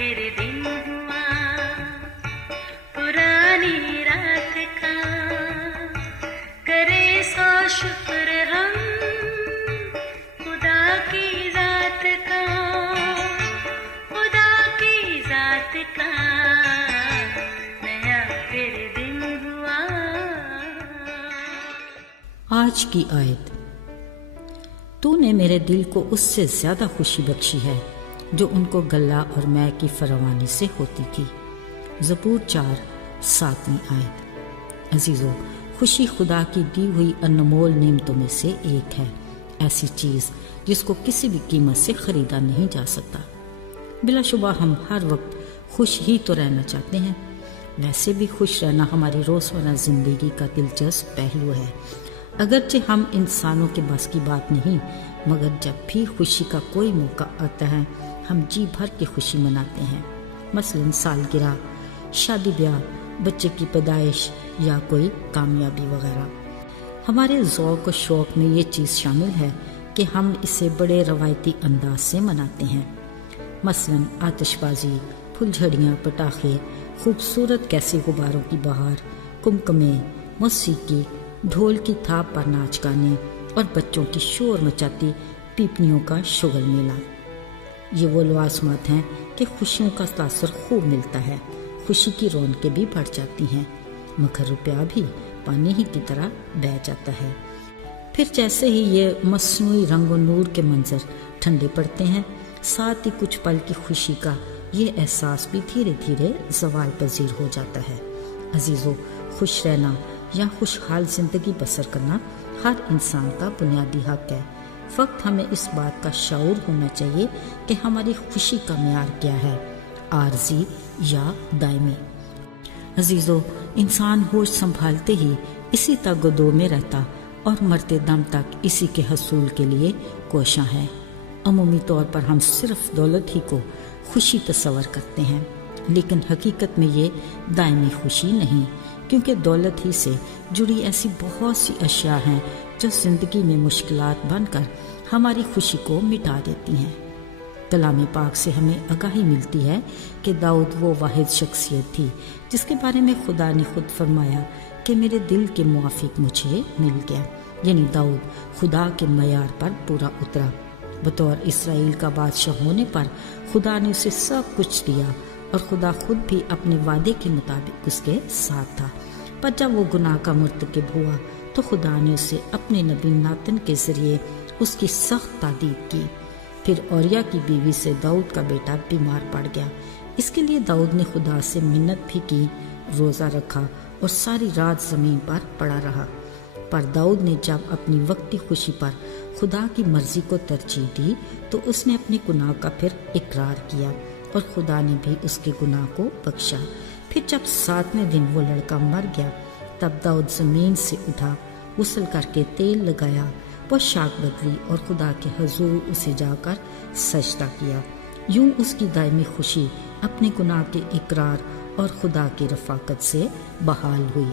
फिर दिन हुआ पुरानी रात का, करे सो शुक्र हम खुदा की जात का, खुदा की जात का, नया फिर दिन हुआ। आज की आयत, तूने मेरे दिल को उससे ज्यादा खुशी बख्शी है जो उनको गल्ला और मै की फरावानी से होती थी। ज़बूर 4:7 आयत। अजीजों, खुशी खुदा की दी हुई अनमोल नेमतों में से एक है, ऐसी चीज़ जिसको किसी भी कीमत से खरीदा नहीं जा सकता। बिलाशुबा हम हर वक्त खुश ही तो रहना चाहते हैं। वैसे भी खुश रहना हमारी रोज़मर्रा ज़िंदगी का दिलचस्प पहलू है। अगरचे हम इंसानों के बस की बात नहीं, मगर जब भी खुशी का कोई मौका आता है हम जी भर के खुशी मनाते हैं। मसलन सालगिरह, शादी ब्याह, बच्चे की पैदाइश या कोई कामयाबी वगैरह। हमारे ज़ौक़ और शौक़ में ये चीज़ शामिल है कि हम इसे बड़े रवायती अंदाज से मनाते हैं। मसलन आतिशबाजी, फुलझड़ियाँ, पटाखे, खूबसूरत कैसे गुब्बारों की बहार, कुमकुमे, मौसीकी, ढोल की थाप पर नाच गाने और बच्चों की शोर मचाती पीपनियों का शुगल मेला। ये वो लवाज़मात हैं कि खुशियों का तासर खूब मिलता है, खुशी की रौनकें भी बढ़ जाती हैं, मगर रुपया भी पानी ही की तरह बह जाता है। फिर जैसे ही ये मसनूई रंग और नूर के मंजर ठंडे पड़ते हैं, साथ ही कुछ पल की खुशी का ये एहसास भी धीरे धीरे ज़वाल पजीर हो जाता है। अजीज़ों, खुश रहना या खुशहाल ज़िंदगी बसर करना हर इंसान का बुनियादी हक है। फ़क्त हमें इस बात का शऊर होना चाहिए कि हमारी खुशी का मेयार क्या है, आर्जी या दायमी। अजीज़ों, इंसान होश संभालते ही इसी तगदो में रहता और मरते दम तक इसी के हसूल के लिए कोशां है। अमूमी तौर पर हम सिर्फ दौलत ही को खुशी तस्वर करते हैं, लेकिन हकीकत में ये दायमी खुशी नहीं, क्योंकि दौलत ही से जुड़ी ऐसी बहुत सी अशिया हैं जो ज़िंदगी में मुश्किलात बनकर हमारी खुशी को मिटा देती हैं। कलाम पाक से हमें आगाही मिलती है कि दाऊद वो वाहिद शख्सियत थी जिसके बारे में खुदा ने खुद फरमाया कि मेरे दिल के मुआफिक मुझे मिल गया, यानी दाऊद खुदा के मयार पर पूरा उतरा। बतौर इसराइल का बादशाह होने पर खुदा ने उसे सब कुछ दिया और खुदा खुद भी अपने वादे के मुताबिक उसके साथ था। पर जब वो गुनाह का मुर्तकिब हुआ तो खुदा ने उसे अपने नबी नातन के जरिए उसकी सख्त तादीब की। फिर औरिया की बीवी से दाऊद का बेटा बीमार पड़ गया। इसके लिए दाऊद ने खुदा से मिन्नत भी की, रोज़ा रखा और सारी रात ज़मीन पर पड़ा रहा। पर दाऊद ने जब अपनी वक्ती खुशी पर खुदा की मर्जी को तरजीह दी तो उसने अपने गुनाह का फिर इकरार किया और खुदा ने भी उसके गुनाह को बख्शा। फिर जब 7वें दिन वो लड़का मर गया तब दाऊद ज़मीन से उठा, गुस्ल करके तेल लगाया, पोशाक बदली और खुदा के हजूर उसे जाकर सजदा किया। यूं उसकी दायमी खुशी अपने गुनाह के इकरार और खुदा की रफ़ाकत से बहाल हुई।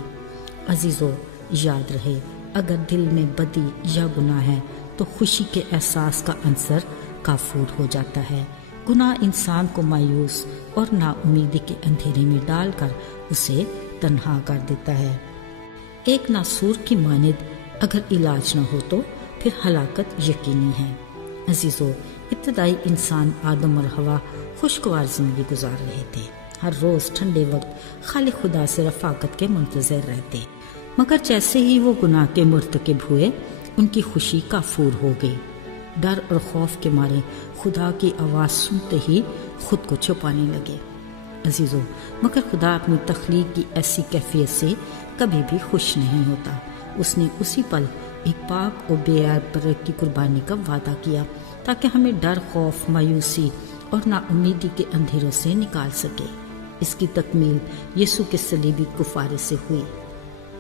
अजीज़ों, याद रहे, अगर दिल में बदी या गुनाह है तो खुशी के एहसास का अंसर काफूर हो जाता है। गुनाह इंसान को मायूस और नाउमीदी के अंधेरे में डालकर उसे तन्हा कर देता है। एक नासूर की मानिद अगर इलाज न हो तो फिर हलाकत यकीनी है। अजीज़ों, इब्तदाई इंसान आदम और हवा खुशगवार जिंदगी गुजार रहे थे। हर रोज़ ठंडे वक्त खाली खुदा से रफ़ाकत के मुंतज़िर रहते, मगर जैसे ही वो गुनाह के मुर्तकिब हुए उनकी खुशी काफूर हो गई। डर और खौफ के मारे खुदा की आवाज़ सुनते ही खुद को छुपाने लगे। अजीज़ों, मगर खुदा अपनी तख्लीक की ऐसी कैफियत से कभी भी खुश नहीं होता। उसने उसी पल एक पाक और बेयार की कुर्बानी का वादा किया ताकि हमें डर, खौफ, मायूसी और नाउमीदी के अंधेरों से निकाल सके। इसकी तकमील यीशु के सलीबी कुफारे से हुई।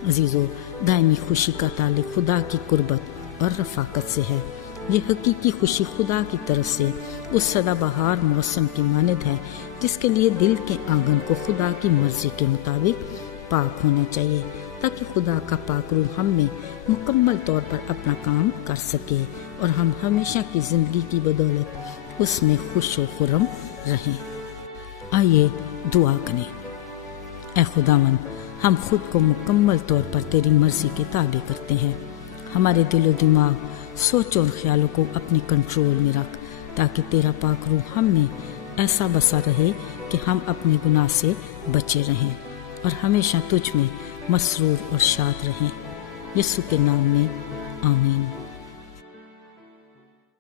अजीज़ों, दायमी खुशी का ताल्लुक खुदा की कुर्बत और रफ़ाकत से है। ये हकीकी खुशी खुदा की तरफ से उस सदाबहार मौसम की मानद है जिसके लिए दिल के आंगन को खुदा की मर्जी के मुताबिक पाक होना चाहिए ताकि खुदा का पाक रूह हम में मुकम्मल तौर पर अपना काम कर सके और हम हमेशा की ज़िंदगी की बदौलत उसमें खुश व खुर्रम रहें। آئیے دعا کریں۔ اے خداوند، ہم خود کو مکمل طور پر تیری مرضی کے تابع کرتے ہیں۔ ہمارے دل و دماغ، سوچ اور خیالوں کو اپنے کنٹرول میں رکھ، تاکہ تیرا پاک روح ہم میں ایسا بسا رہے کہ ہم اپنے گناہ سے بچے رہیں اور ہمیشہ تجھ میں مسرور اور شاد رہیں۔ یسوع کے نام میں آمین۔